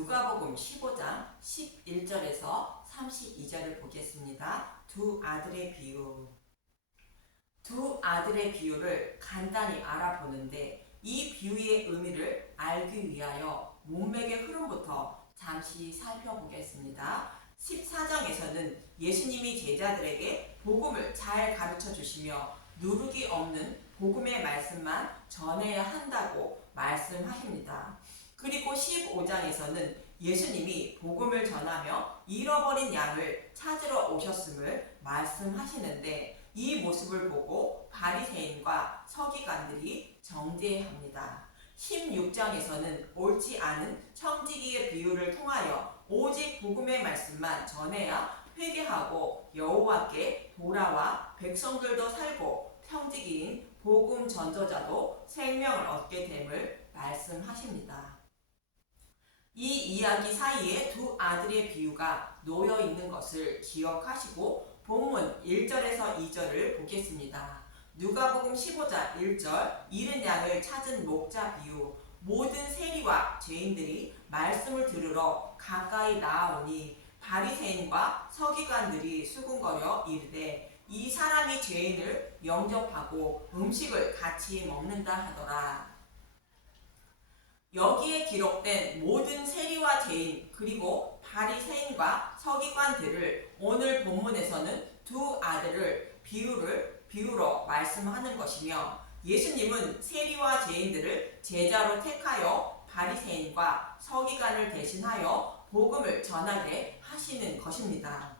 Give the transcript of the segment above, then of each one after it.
누가복음 15장 11절에서 32절을 보겠습니다. 두 아들의 비유. 두 아들의 비유를 간단히 알아보는데 이 비유의 의미를 알기 위하여 문맥의 흐름부터 잠시 살펴보겠습니다. 14장에서는 예수님이 제자들에게 복음을 잘 가르쳐 주시며 누룩이 없는 복음의 말씀만 전해야 한다고 말씀하십니다. 그리고 15장에서는 예수님이 복음을 전하며 잃어버린 양을 찾으러 오셨음을 말씀하시는데 이 모습을 보고 바리새인과 서기관들이 정죄합니다. 16장에서는 옳지 않은 청지기의 비유를 통하여 오직 복음의 말씀만 전해야 회개하고 여호와께 돌아와 백성들도 살고 청지기인 복음 전도자도 생명을 얻게 됨을 말씀하십니다. 이 이야기 사이에 두 아들의 비유가 놓여 있는 것을 기억하시고 본문 1절에서 2절을 보겠습니다. 누가복음 15장 1절 잃은 양을 찾은 목자 비유. 모든 세리와 죄인들이 말씀을 들으러 가까이 나아오니 바리새인과 서기관들이 수군거려 이르되 이 사람이 죄인을 영접하고 음식을 같이 먹는다 하더라. 여기에 기록된 모든 세리와 죄인 그리고 바리새인과 서기관들을 오늘 본문에서는 두 아들을 비유로 말씀하는 것이며 예수님은 세리와 죄인들을 제자로 택하여 바리새인과 서기관을 대신하여 복음을 전하게 하시는 것입니다.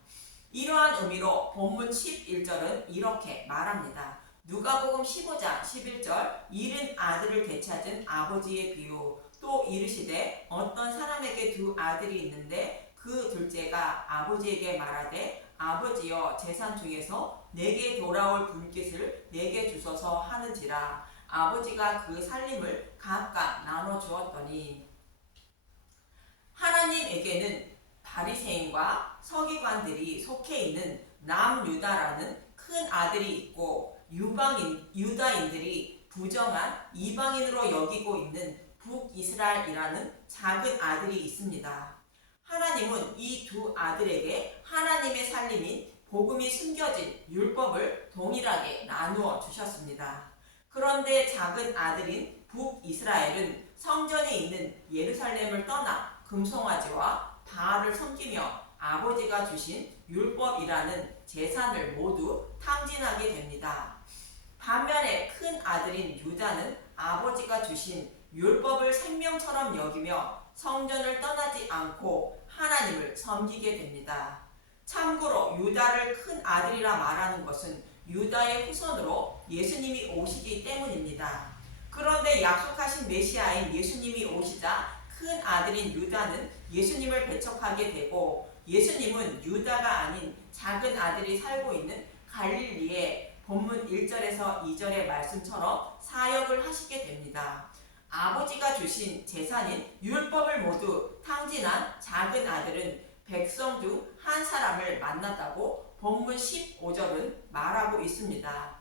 이러한 의미로 본문 11절은 이렇게 말합니다. 누가복음 15장 11절 잃은 아들을 되찾은 아버지의 비유. 또 이르시되 어떤 사람에게 두 아들이 있는데 그 둘째가 아버지에게 말하되 아버지여 재산 중에서 내게 돌아올 분깃을 내게 주소서 하는지라. 아버지가 그 살림을 각각 나눠 주었더니 하나님에게는 바리새인과 서기관들이 속해 있는 남유다라는 큰 아들이 있고 유다인들이 부정한 이방인으로 여기고 있는 북이스라엘이라는 작은 아들이 있습니다. 하나님은 이 두 아들에게 하나님의 살림인 복음이 숨겨진 율법을 동일하게 나누어 주셨습니다. 그런데 작은 아들인 북이스라엘은 성전에 있는 예루살렘을 떠나 금송아지와 바알을 섬기며 아버지가 주신 율법이라는 재산을 모두 탕진하게 됩니다. 반면에 큰 아들인 유다는 아버지가 주신 율법을 생명처럼 여기며 성전을 떠나지 않고 하나님을 섬기게 됩니다. 참고로 유다를 큰 아들이라 말하는 것은 유다의 후손으로 예수님이 오시기 때문입니다. 그런데 약속하신 메시아인 예수님이 오시자 큰 아들인 유다는 예수님을 배척하게 되고 예수님은 유다가 아닌 작은 아들이 살고 있는 갈릴리에 본문 1절에서 2절의 말씀처럼 사역을 하시게 됩니다. 아버지가 주신 재산인 율법을 모두 탕진한 작은 아들은 백성 중 한 사람을 만났다고 본문 15절은 말하고 있습니다.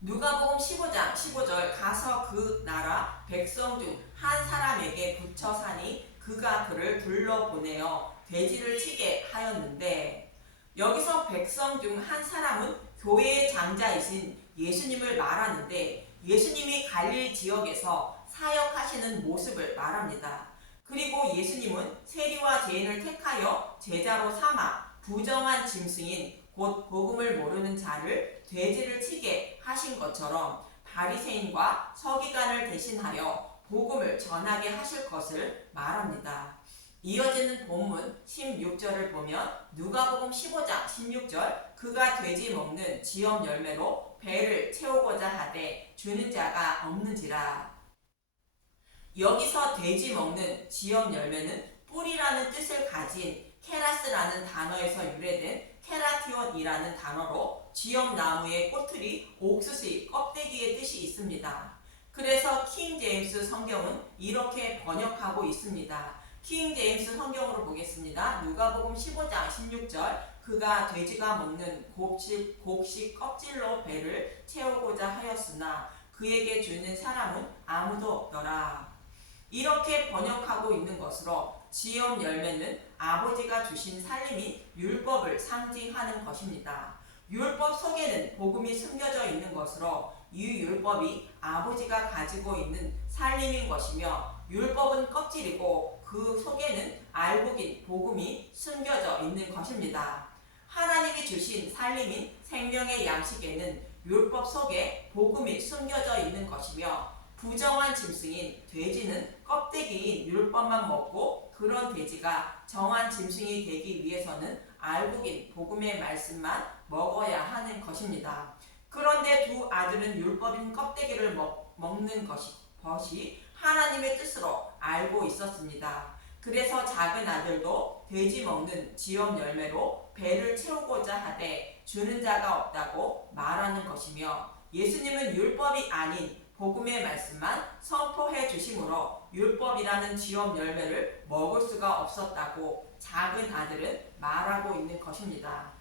누가복음 15장 15절 가서 그 나라 백성 중 한 사람에게 붙여 사니 그가 그를 둘러보내어 돼지를 치게 하였는데 여기서 백성 중 한 사람은 교회의 장자이신 예수님을 말하는데 예수님이 갈릴리 지역에서 사역하시는 모습을 말합니다. 그리고 예수님은 세리와 죄인을 택하여 제자로 삼아 부정한 짐승인 곧 복음을 모르는 자를 돼지를 치게 하신 것처럼 바리새인과 서기관을 대신하여 복음을 전하게 하실 것을 말합니다. 이어지는 본문 16절을 보면 누가복음 15장 16절 그가 돼지 먹는 지엄 열매로 배를 채우고자 하되 주는 자가 없는지라. 여기서 돼지 먹는 지엄 열매는 뿌리라는 뜻을 가진 케라스라는 단어에서 유래된 케라티온이라는 단어로 지엄 나무의 꼬투리, 옥수수 껍데기의 뜻이 있습니다. 그래서 킹 제임스 성경은 이렇게 번역하고 있습니다. 킹 제임스 성경으로 보겠습니다. 누가복음 15장 16절 그가 돼지가 먹는 곡식 껍질로 배를 채우고자 하였으나 그에게 주는 사람은 아무도 없더라. 이렇게 번역하고 있는 것으로 지업 열매는 아버지가 주신 살림인 율법을 상징하는 것입니다. 율법 속에는 복음이 숨겨져 있는 것으로 이 율법이 아버지가 가지고 있는 살림인 것이며 율법은 껍질이고 그 속에는 알곡인 복음이 숨겨져 있는 것입니다. 하나님이 주신 살림인 생명의 양식에는 율법 속에 복음이 숨겨져 있는 것이며 부정한 짐승인 돼지는 껍데기인 율법만 먹고 그런 돼지가 정한 짐승이 되기 위해서는 알곡인 복음의 말씀만 먹어야 하는 것입니다. 그런데 두 아들은 율법인 껍데기를 먹는 것이 하나님의 뜻으로 알고 있었습니다. 그래서 작은 아들도 돼지 먹는 지업 열매로 배를 채우고자 하되 주는 자가 없다고 말하는 것이며 예수님은 율법이 아닌 복음의 말씀만 선포해 주심으로 율법이라는 지업 열매를 먹을 수가 없었다고 작은 아들은 말하고 있는 것입니다.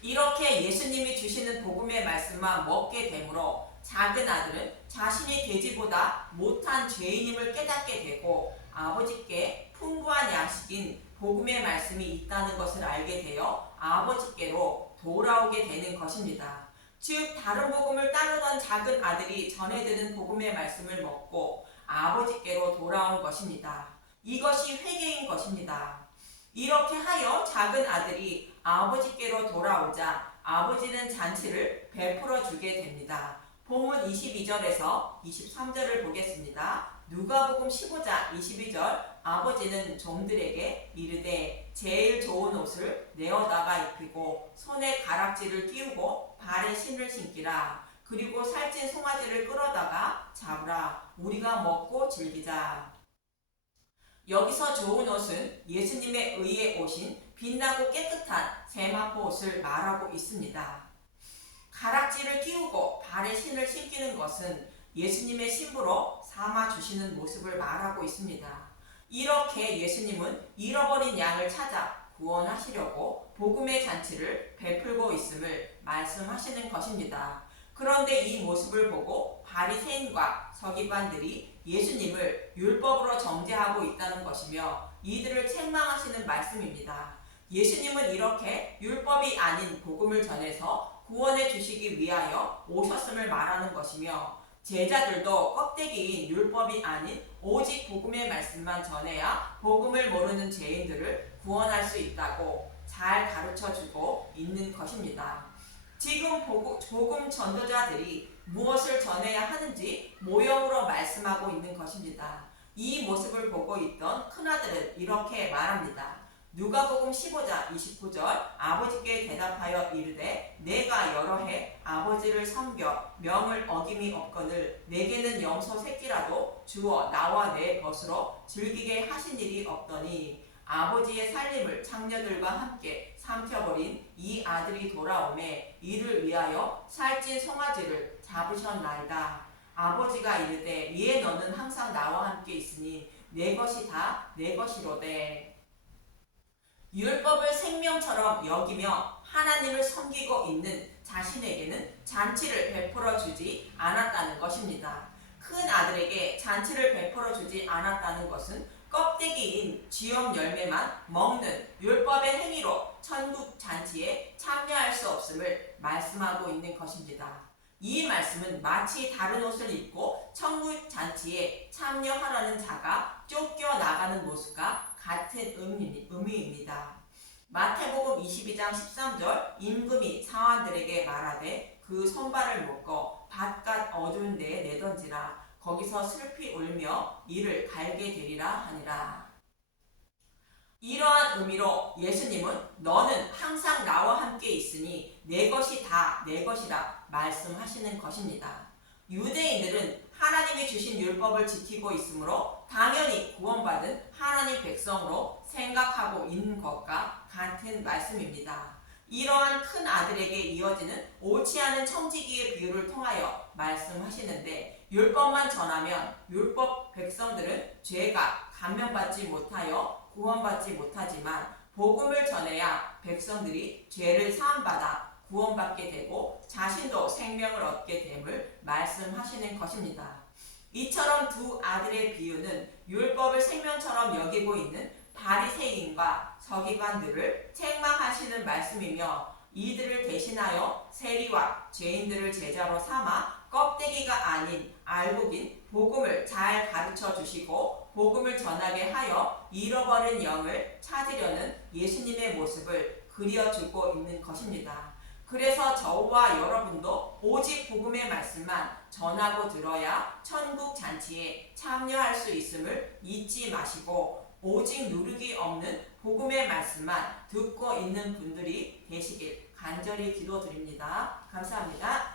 이렇게 예수님이 주시는 복음의 말씀만 먹게 되므로 작은 아들은 자신이 돼지보다 못한 죄인임을 깨닫게 되고 아버지께 풍부한 양식인 복음의 말씀이 있다는 것을 알게 되어 아버지께로 돌아오게 되는 것입니다. 즉 다른 복음을 따르던 작은 아들이 전해 드는 복음의 말씀을 먹고 아버지께로 돌아온 것입니다. 이것이 회개인 것입니다. 이렇게 하여 작은 아들이 아버지께로 돌아오자 아버지는 잔치를 베풀어 주게 됩니다. 본문 22절에서 23절을 보겠습니다. 누가복음 15장 22절 아버지는 종들에게 이르되 제일 좋은 옷을 내어다가 입히고 손에 가락지를 끼우고 발에 신을 신기라. 그리고 살찐 송아지를 끌어다가 잡으라. 우리가 먹고 즐기자. 여기서 좋은 옷은 예수님의 의에 오신 빛나고 깨끗한 세마포 옷을 말하고 있습니다. 가락지를 끼우고 발에 신을 신기는 것은 예수님의 신부로 삼아주시는 모습을 말하고 있습니다. 이렇게 예수님은 잃어버린 양을 찾아 구원하시려고 복음의 잔치를 베풀고 있음을 말씀하시는 것입니다. 그런데 이 모습을 보고 바리새인과 서기관들이 예수님을 율법으로 정죄하고 있다는 것이며 이들을 책망하시는 말씀입니다. 예수님은 이렇게 율법이 아닌 복음을 전해서 구원해 주시기 위하여 오셨음을 말하는 것이며 제자들도 껍데기인 율법이 아닌 오직 복음의 말씀만 전해야 복음을 모르는 죄인들을 구원할 수 있다고 잘 가르쳐주고 있는 것입니다. 지금 복음 전도자들이 무엇을 전해야 하는지 모형으로 말씀하고 있는 것입니다. 이 모습을 보고 있던 큰아들은 이렇게 말합니다. 누가복음 15장 29절 아버지께 대답하여 이르되 내가 여러 해 아버지를 섬겨 명을 어김이 없거늘 내게는 염소 새끼라도 주어 나와 내 것으로 즐기게 하신 일이 없더니 아버지의 살림을 창녀들과 함께 삼켜버린 이 아들이 돌아오매 이를 위하여 살찐 송아지를 잡으셨나이다. 아버지가 이르되 이에 너는 항상 나와 함께 있으니 내 것이 다 내 것이로되. 율법을 생명처럼 여기며 하나님을 섬기고 있는 자신에게는 잔치를 베풀어 주지 않았다는 것입니다. 큰 아들에게 잔치를 베풀어 주지 않았다는 것은 껍데기인 지업 열매만 먹는 율법의 행위로 천국 잔치에 참여할 수 없음을 말씀하고 있는 것입니다. 이 말씀은 마치 다른 옷을 입고 천국 잔치에 참여하라는 자가 쫓겨나가는 모습과 같은 의미입니다. 마태복음 22장 13절 임금이 사환들에게 말하되 그 손발을 묶어 바깥 어두운 데에 내던지라. 거기서 슬피 울며 이를 갈게 되리라 하니라. 이러한 의미로 예수님은 너는 항상 나와 함께 있으니 내 것이 다 내 것이라 말씀하시는 것입니다. 유대인들은 하나님이 주신 율법을 지키고 있으므로 당연히 구원받은 하나님 백성으로 생각하고 있는 것과 같은 말씀입니다. 이러한 큰 아들에게 이어지는 옳지 않은 청지기의 비유를 통하여 말씀하시는데 율법만 전하면 율법 백성들은 죄가 감면받지 못하여 구원받지 못하지만 복음을 전해야 백성들이 죄를 사함받아 구원받게 되고 자신도 생명을 얻게 됨을 말씀하시는 것입니다. 이처럼 두 아들의 비유는 율법을 생명처럼 여기고 있는 바리새인과 서기관들을 책망하시는 말씀이며 이들을 대신하여 세리와 죄인들을 제자로 삼아 껍데기가 아닌 알곡인 복음을 잘 가르쳐 주시고 복음을 전하게 하여 잃어버린 영을 찾으려는 예수님의 모습을 그려주고 있는 것입니다. 그래서 저와 여러분도 오직 복음의 말씀만 전하고 들어야 천국 잔치에 참여할 수 있음을 잊지 마시고 오직 누룩이 없는 복음의 말씀만 듣고 있는 분들이 되시길 간절히 기도드립니다. 감사합니다.